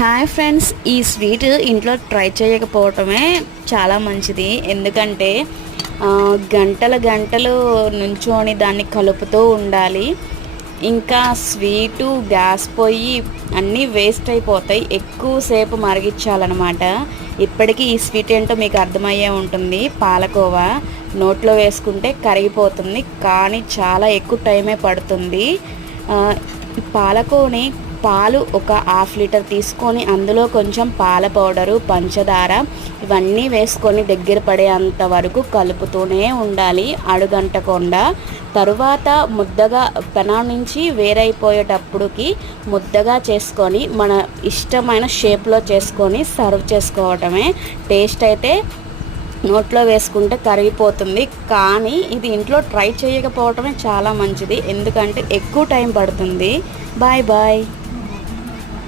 Hi friends, ఈ sweet ఇంట్లో try చేయకపోవటమే చాలా మంచిది. ఎందుకంటే గంటల గంటలు నుంచొని దాన్ని కలుపుతూ ఉండాలి. ఇంకా స్వీటు గ్యాస్ పొయ్యి అన్నీ వేస్ట్ అయిపోతాయి. ఎక్కువసేపు మరిగించాలన్నమాట. ఇప్పటికీ ఈ స్వీట్ ఏంటో మీకు అర్థమయ్యే ఉంటుంది. పాలకోవా నోట్లో వేసుకుంటే కరిగిపోతుంది, కానీ చాలా ఎక్కువ టైమే పడుతుంది. పాలకోని పాలు ఒక హాఫ్ లీటర్ తీసుకొని అందులో కొంచెం పాల పౌడరు, పంచదార ఇవన్నీ వేసుకొని దగ్గర పడే అంతవరకు కలుపుతూనే ఉండాలి, అడుగంటకుండా. తరువాత ముద్దగా పెనం నుంచి వేరైపోయేటప్పటికి ముద్దగా చేసుకొని మన ఇష్టమైన షేప్లో చేసుకొని సర్వ్ చేసుకోవటమే. టేస్ట్ అయితే నోట్లో వేసుకుంటే కరిగిపోతుంది, కానీ ఇది ఇంట్లో ట్రై చేయకపోవటమే చాలా మంచిది. ఎందుకంటే ఎక్కువ టైం పడుతుంది. Bye bye.